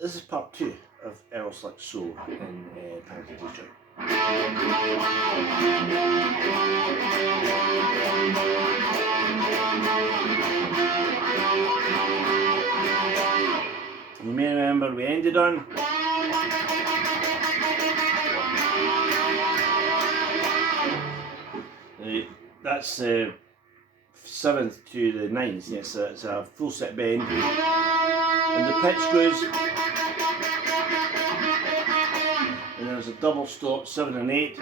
This is part 2 of Earl Slick's solo in Penalty Teacher. You may remember we ended on that's the 7th to the 9th. Yes, it's a full set bend, and the pitch goes, and there's a double stop 7 and 8,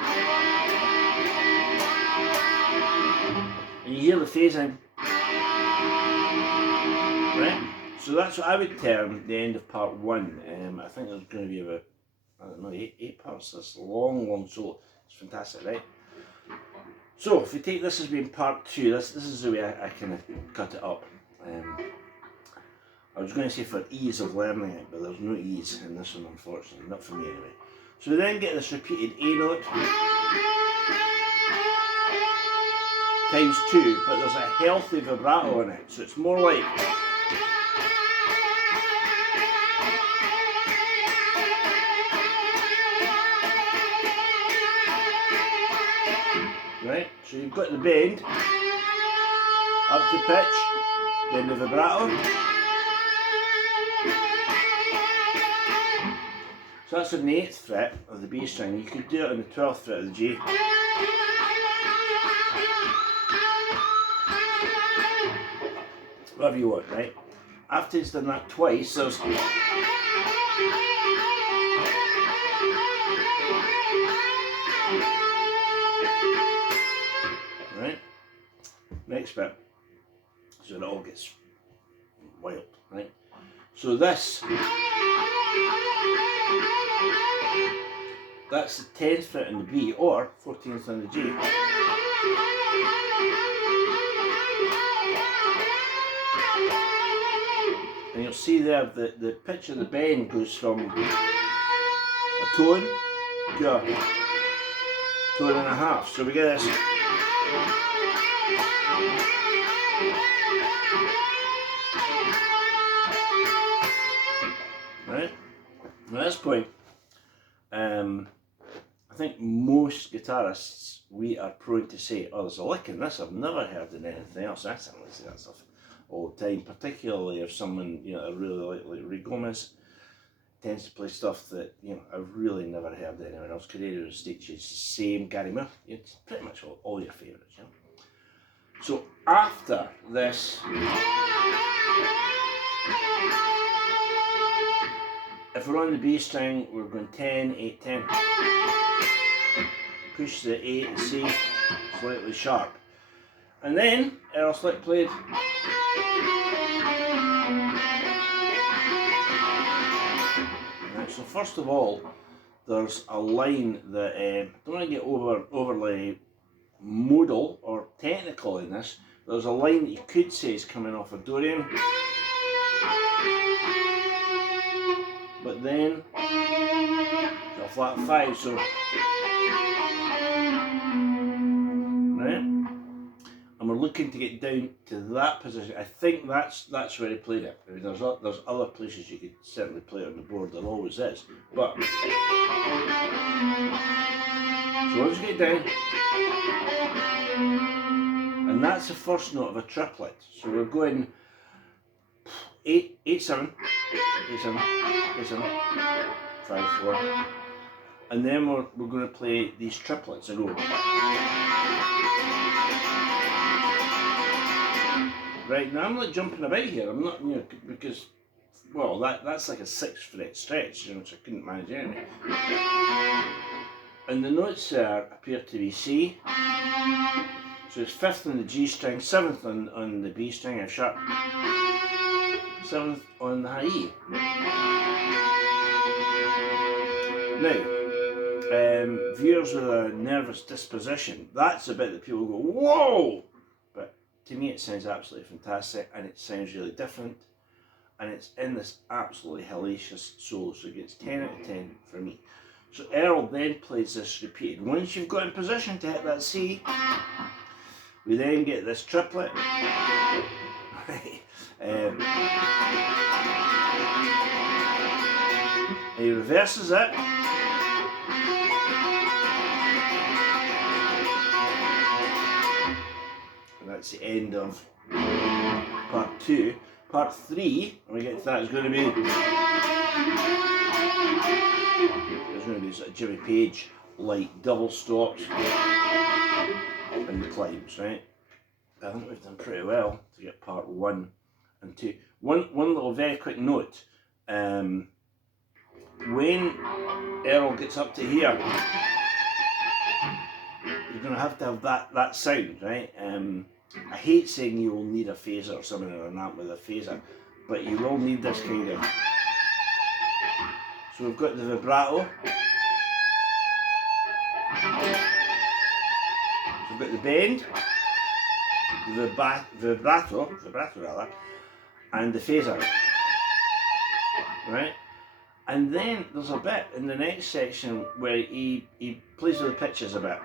and you hear the phasing, right? So that's what I would term the end of part 1. I think there's going to be about, I don't know, 8 parts. This long solo. It's fantastic, right? So if we take this as being part 2, this is the way I kind of cut it up. I was going to say for ease of learning it, but there's no ease in this one, unfortunately, not for me anyway. So we then get this repeated A note times 2, but there's a healthy vibrato in it, so it's more like right, so you've got the bend up to pitch, then the vibrato. So that's on the 8th fret of the B string. You could do it on the 12th fret of the G. Whatever you want, right? After it's done that twice, there's right? Next bit. So it all gets wild, right? So this, that's the 10th fret in the B or 14th in the G. And you'll see there the pitch of the bend goes from a tone to a tone and a half. So we get this. Right? At this point, I think most guitarists, we are prone to say, oh, there's a lick in this I've never heard in anything else. I certainly say that stuff all the time, particularly if someone, you know, I really like Ray Gomez, tends to play stuff that, you know, I've really never heard anyone else. Correio Stitches, same, Gary Moore, it's pretty much all your favourites, you know. So after this, if we're on the B string, we're going 10, 8, 10. Push the A to C slightly sharp. And then Earl Slick played. Right, so first of all, there's a line that I don't want to get overly modal or technical in this. There's a line that you could say is coming off a Dorian, but then it's a flat 5, so right, and we're looking to get down to that position. I think that's where he played it. I mean, there's other places you could certainly play it on the board, there always is, but so once you get down, and that's the first note of a triplet. So we're going 8, 8, 7, 8, 7, 8, 7, 5, 4, and then we're going to play these triplets in a row. Right, now I'm not jumping about here. I'm not, you know, because, well, that's like a 6 fret stretch, you know, which I couldn't manage anyway. And the notes there appear to be C. So it's 5th on the G string, 7th on the B string, F sharp, 7th on the high E. Now, viewers with a nervous disposition, that's the bit that people go, whoa! But to me it sounds absolutely fantastic, and it sounds really different, and it's in this absolutely hellacious solo, so it gets 10 out of 10 for me. So Earl then plays this repeated. Once you've got in position to hit that C, we then get this triplet. Right. 1, He reverses it. And that's the end of part 2. Part 3, when we get to that, is going to be sort of Jimmy Page like double stops and the climbs, right? I think we've done pretty well to get part 1 and 2. One little very quick note. When Earl gets up to here, you're going to have that sound, right? I hate saying you will need a phaser or something or an amp with a phaser, but you will need this kind of. So we've got the vibrato. So we've got the bend, the vibrato rather, and the phaser, right? And then there's a bit in the next section where he plays with the pitches a bit.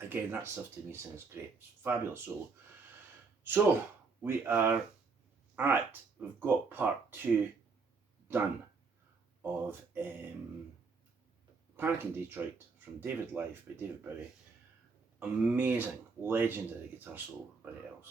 Again, that stuff to me sounds great. It's fabulous solo. So we've got part 2 done of Panic in Detroit from David Live by David Bowie. Amazing, legendary guitar solo by Earl.